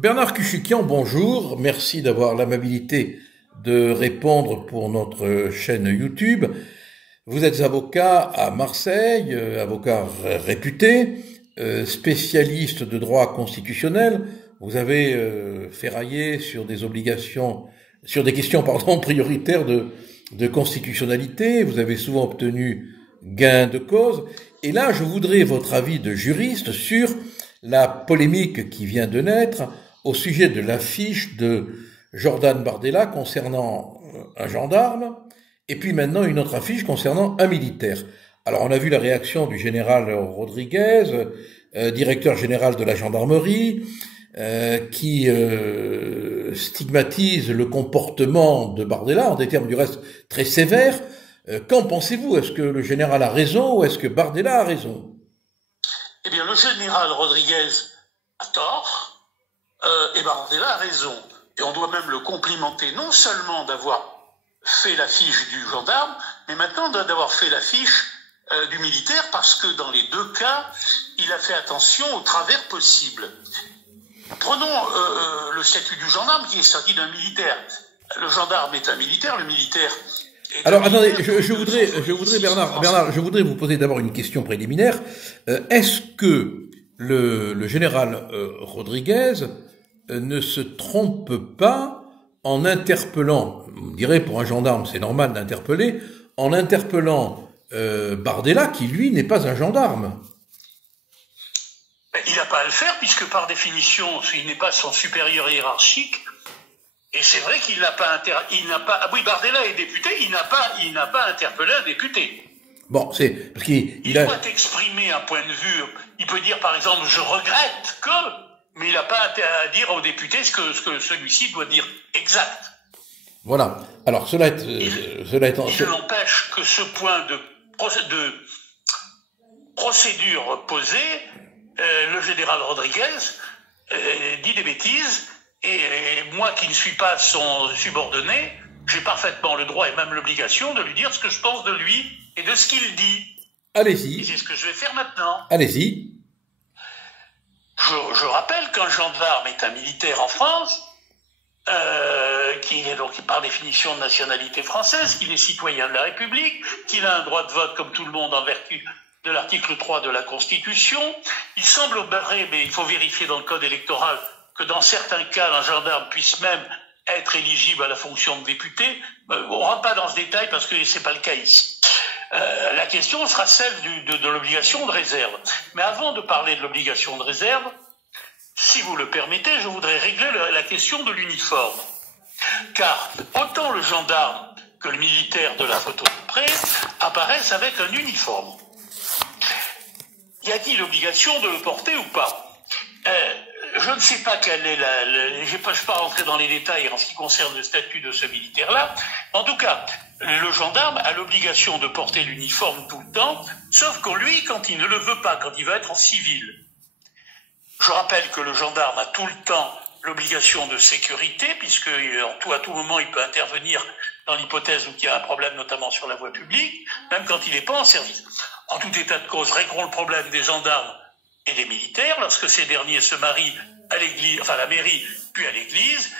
Bernard Kuchukian, bonjour. Merci d'avoir l'amabilité de répondre pour notre chaîne YouTube. Vous êtes avocat à Marseille, avocat réputé, spécialiste de droit constitutionnel. Vous avez ferraillé sur des obligations, sur des questions, prioritaires de constitutionnalité. Vous avez souvent obtenu gain de cause. Et là, je voudrais votre avis de juriste sur la polémique qui vient de naître au sujet de l'affiche de Jordan Bardella concernant un gendarme, et puis maintenant une autre affiche concernant un militaire. Alors on a vu la réaction du général Rodriguez, directeur général de la gendarmerie, qui stigmatise le comportement de Bardella en des termes du reste très sévères. Qu'en pensez-vous? Est-ce que le général a raison ou est-ce que Bardella a raison? Eh bien, le général Rodriguez a tort et Bardella a raison. Et on doit même le complimenter non seulement d'avoir fait l'affiche du gendarme, mais maintenant d'avoir fait l'affiche du militaire, parce que dans les deux cas, il a fait attention aux travers possibles. Prenons le statut du gendarme qui est sorti d'un militaire. Le gendarme est un militaire, le militaire... Alors attendez, je voudrais Bernard, je voudrais vous poser d'abord une question préliminaire. Est-ce que le général Rodriguez ne se trompe pas en interpellant, on dirait pour un gendarme c'est normal d'interpeller, en interpellant Bardella qui lui n'est pas un gendarme? Il n'a pas à le faire puisque par définition il n'est pas son supérieur hiérarchique. Et c'est vrai qu'il n'a pas ah oui, Bardella est député, il n'a pas interpellé un député. Bon, c'est parce qu'il doit exprimer un point de vue. Il peut dire par exemple je regrette que, mais il n'a pas à dire au député ce que celui-ci doit dire exact. Voilà. Alors cela est il n'empêche que ce point de procédure posé, le général Rodriguez dit des bêtises. Et moi qui ne suis pas son subordonné, j'ai parfaitement le droit et même l'obligation de lui dire ce que je pense de lui et de ce qu'il dit. Allez-y. Et c'est ce que je vais faire maintenant. Allez-y. Je rappelle qu'un gendarme est un militaire en France, qui est donc par définition de nationalité française, qu'il est citoyen de la République, qu'il a un droit de vote comme tout le monde en vertu de l'article 3 de la Constitution. Il semble vrai, mais il faut vérifier dans le code électoral, que dans certains cas, un gendarme puisse même être éligible à la fonction de député. On ne rentre pas dans ce détail parce que ce n'est pas le cas ici. La question sera celle de l'obligation de réserve. Mais avant de parler de l'obligation de réserve, si vous le permettez, je voudrais régler la question de l'uniforme. Car autant le gendarme que le militaire de la photo de près apparaissent avec un uniforme. Y a-t-il l'obligation de le porter ou pas? Je ne sais pas quelle est je ne peux pas rentrer dans les détails en ce qui concerne le statut de ce militaire-là. En tout cas, le gendarme a l'obligation de porter l'uniforme tout le temps, sauf que lui, quand il ne le veut pas, quand il veut être en civil. Je rappelle que le gendarme a tout le temps l'obligation de sécurité, puisque à tout moment, il peut intervenir dans l'hypothèse où il y a un problème, notamment sur la voie publique, même quand il n'est pas en service. En tout état de cause, réglons le problème des gendarmes et des militaires, lorsque ces derniers se marient à l'église, enfin à la mairie, puis à l'église,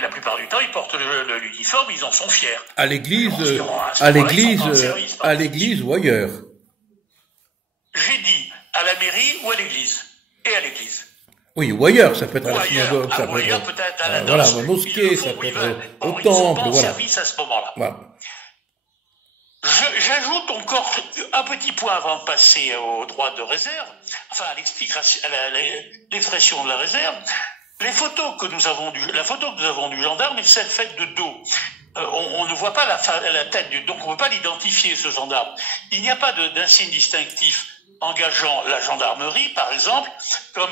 la plupart du temps, ils portent l'uniforme, ils en sont fiers. À l'église ou ailleurs? J'ai dit à la mairie ou à l'église. Et à l'église. Oui, ou ailleurs, ça peut être à la synagogue, ça peut être peut-être à la voilà, à la mosquée, ça peut être au temple, ils sont pas en voilà. service à ce moment-là. Voilà. J'ajoute encore un petit point avant de passer au droit de réserve, enfin à l'expression de la réserve. La photo que nous avons du gendarme est celle faite de dos. On ne voit pas la tête donc on ne peut pas l'identifier, ce gendarme. Il n'y a pas d'insigne distinctif engageant la gendarmerie, par exemple, comme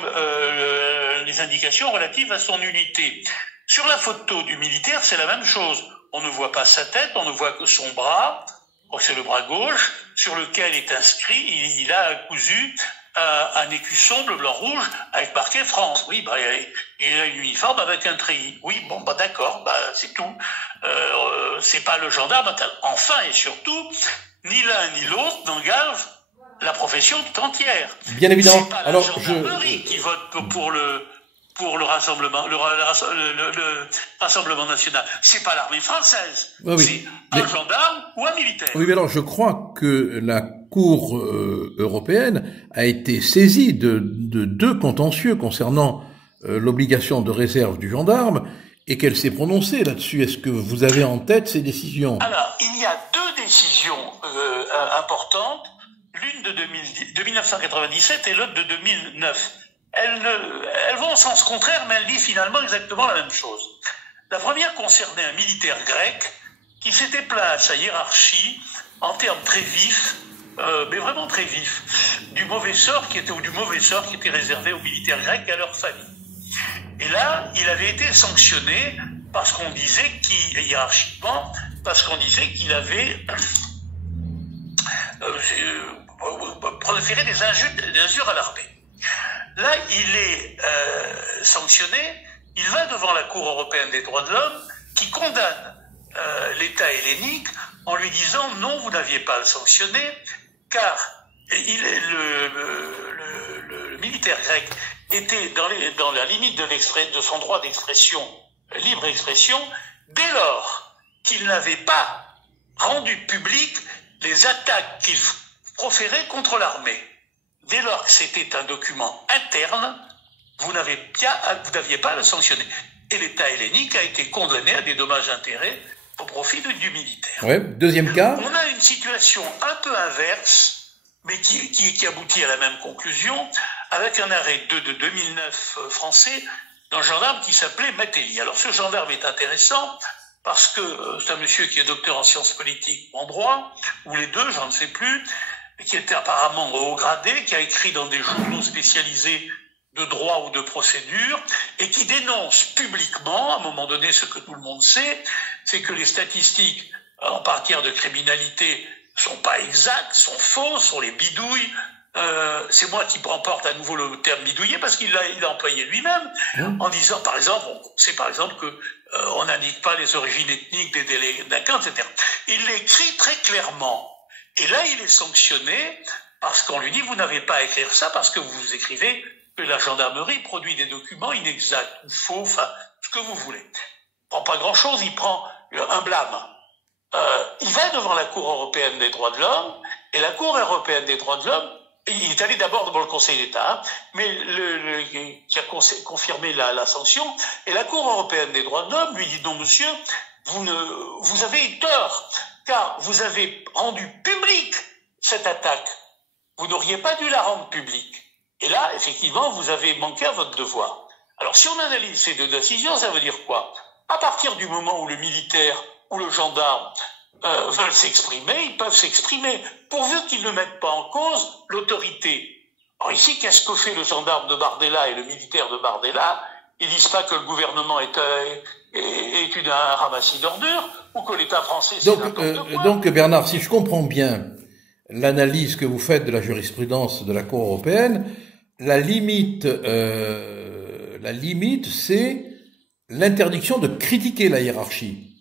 les indications relatives à son unité. Sur la photo du militaire, c'est la même chose. On ne voit pas sa tête, on ne voit que son bras. C'est le bras gauche, sur lequel est inscrit, il a cousu un écusson bleu, blanc, rouge, avec marqué France. Oui, il a une uniforme avec un treillis. Oui, bon, d'accord, c'est tout. C'est pas le gendarme. Enfin et surtout, ni l'un ni l'autre n'engagent la profession tout entière. Bien évidemment. C'est pas la gendarmerie qui vote pour le pour le Rassemblement national. C'est pas l'armée française, c'est un gendarme ou un militaire. Oui, mais alors je crois que la Cour européenne a été saisie de deux contentieux concernant l'obligation de réserve du gendarme et qu'elle s'est prononcée là-dessus. Est-ce que vous avez en tête ces décisions? Alors, il y a deux décisions importantes, l'une de 1997 et l'autre de 2009. Elles vont en sens contraire, mais elles disent finalement exactement la même chose. La première concernait un militaire grec qui s'était plaint à sa hiérarchie en termes très vifs, mais vraiment très vifs, du mauvais sort qui était réservé aux militaires grecs et à leurs familles. Et là, il avait été sanctionné parce qu'on disait hiérarchiquement, parce qu'on disait qu'il avait proféré des injures à l'armée. Là, il est sanctionné, il va devant la Cour européenne des droits de l'homme qui condamne l'État hellénique en lui disant non, vous n'aviez pas à le sanctionner, car le militaire grec était dans la limite de son droit d'expression, libre expression, dès lors qu'il n'avait pas rendu public les attaques qu'il proférait contre l'armée. Dès lors que c'était un document interne, vous n'aviez pas à le sanctionner. Et l'État hellénique a été condamné à des dommages-intérêts au profit du militaire. Ouais. Deuxième cas. On a une situation un peu inverse, mais qui aboutit à la même conclusion, avec un arrêt de 2009 français d'un gendarme qui s'appelait Matteli. Alors ce gendarme est intéressant parce que c'est un monsieur qui est docteur en sciences politiques ou en droit, ou les deux, j'en ne sais plus, qui était apparemment haut gradé, qui a écrit dans des journaux spécialisés de droit ou de procédure, et qui dénonce publiquement, à un moment donné, ce que tout le monde sait, c'est que les statistiques en matière de criminalité sont pas exactes, sont fausses, sont les bidouilles. C'est moi qui emporte à nouveau le terme bidouiller parce qu'il l'a employé lui-même en disant, par exemple, on sait par exemple que on n'indique pas les origines ethniques des délinquants, etc. Il l'écrit très clairement. Et là, il est sanctionné parce qu'on lui dit, vous n'avez pas à écrire ça parce que vous écrivez que la gendarmerie produit des documents inexacts ou faux, enfin, ce que vous voulez. Il prend pas grand-chose, il prend un blâme. Il va devant la Cour européenne des droits de l'homme, et la Cour européenne des droits de l'homme, il est allé d'abord devant le Conseil d'État, mais qui a confirmé la sanction, et la Cour européenne des droits de l'homme lui dit, non monsieur, vous avez tort, car vous avez rendu publique cette attaque. Vous n'auriez pas dû la rendre publique. Et là, effectivement, vous avez manqué à votre devoir. Alors, si on analyse ces deux décisions, ça veut dire quoi? À partir du moment où le militaire ou le gendarme veulent s'exprimer, ils peuvent s'exprimer, pourvu qu'ils ne mettent pas en cause l'autorité. Alors ici, qu'est-ce que fait le gendarme de Bardella et le militaire de Bardella? Ils disent pas que le gouvernement est un ramassis d'ordures, ou que l'État français c'est n'importe quoi. Donc, Bernard, si je comprends bien l'analyse que vous faites de la jurisprudence de la Cour européenne, la limite, c'est l'interdiction de critiquer la hiérarchie.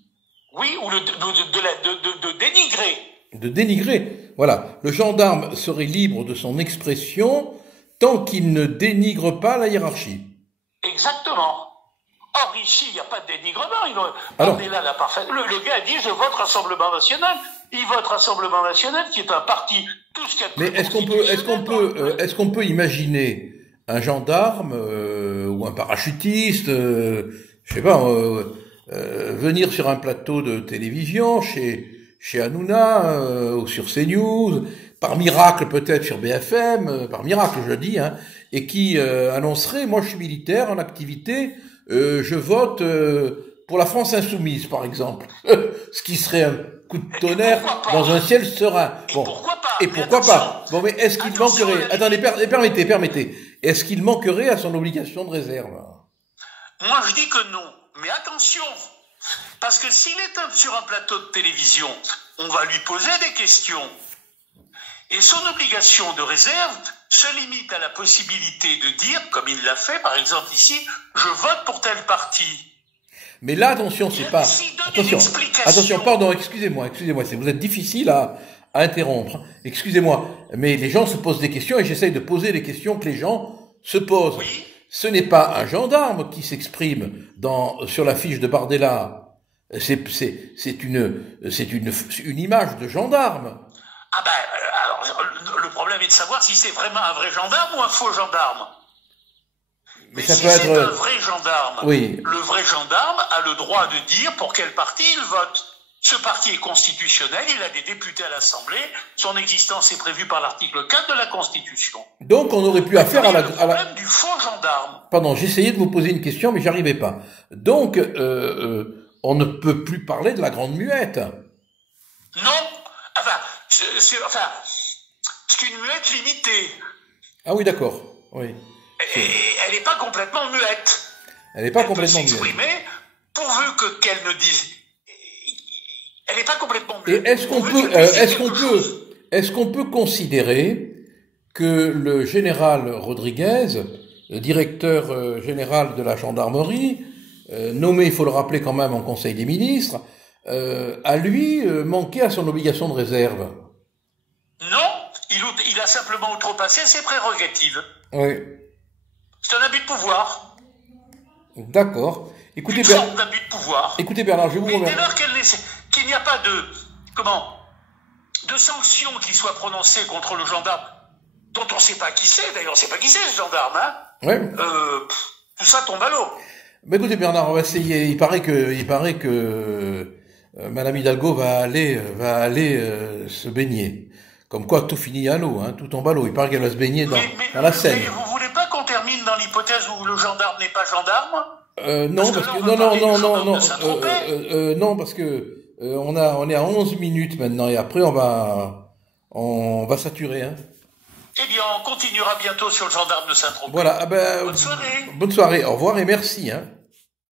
Oui, ou de dénigrer. De dénigrer. Voilà. Le gendarme serait libre de son expression tant qu'il ne dénigre pas la hiérarchie. Exactement. Or, ici, il n'y a pas de dénigrement. Là, la parfaite. Le gars dit, je vote Rassemblement National. Il vote Rassemblement National, qui est un parti, tout ce qu'il y a de plus. Mais est-ce qu'on peut imaginer un gendarme, ou un parachutiste, je sais pas, venir sur un plateau de télévision chez Hanouna, ou sur CNews, par miracle peut-être sur BFM, par miracle je dis, hein, et qui annoncerait, moi je suis militaire en activité, je vote pour la France insoumise par exemple, ce qui serait un coup de tonnerre dans un ciel serein. Bon. Et pourquoi pas? Bon, mais est-ce qu'il manquerait, attendez, permettez, est-ce qu'il manquerait à son obligation de réserve? Moi je dis que non, mais attention, parce que s'il est sur un plateau de télévision, on va lui poser des questions. Et son obligation de réserve se limite à la possibilité de dire, comme il l'a fait, par exemple ici, je vote pour tel parti. Mais là, attention, c'est pas... Attention, pardon, excusez-moi, vous êtes difficile à interrompre. Excusez-moi, mais les gens se posent des questions et j'essaye de poser les questions que les gens se posent. Oui. ce n'est pas un gendarme qui s'exprime sur la fiche de Bardella. C'est une image de gendarme. Ah ben, alors, le problème est de savoir si c'est vraiment un vrai gendarme ou un faux gendarme. Mais ça si peut c'est être... un vrai gendarme, Oui. le vrai gendarme a le droit de dire pour quel parti il vote. Ce parti est constitutionnel, il a des députés à l'Assemblée, son existence est prévue par l'article 4 de la Constitution. Donc on aurait pu affaire à la... Le problème du faux gendarme. Pardon, j'essayais de vous poser une question, mais j'arrivais pas. Donc, on ne peut plus parler de la Grande Muette. Non, enfin, c'est une muette limitée. Ah oui, d'accord, oui. Et elle n'est pas complètement muette. Elle n'est pas complètement muette. Elle peut s'exprimer pourvu qu'elle ne dise... Elle n'est pas complètement muette. Et est-ce qu'on peut considérer que le général Rodriguez, le directeur général de la gendarmerie, nommé, il faut le rappeler quand même, en Conseil des ministres, a lui manqué à son obligation de réserve? Non, il a simplement outrepassé ses prérogatives. Oui. C'est un abus de pouvoir. D'accord. Écoutez, une forme d'abus de pouvoir. Écoutez Bernard, je vous remercie. Mais dès lors qu'il n'y a pas de sanction qui soit prononcée contre le gendarme, dont on ne sait pas qui c'est, d'ailleurs on ne sait pas qui c'est ce gendarme, hein. Ouais. Tout ça tombe à l'eau. Mais écoutez Bernard, on va essayer. Il paraît que Madame Hidalgo va aller se baigner. Comme quoi tout finit à l'eau, hein, tout tombe à l'eau. Il paraît qu'elle va se baigner dans la Seine. Mais vous voulez pas qu'on termine dans l'hypothèse où le gendarme n'est pas gendarme? Non, parce que on est à 11 minutes maintenant et après on va saturer, hein. Eh bien, on continuera bientôt sur le gendarme de Saint-Tropez. Voilà, bonne soirée. Bonne soirée, au revoir et merci, hein.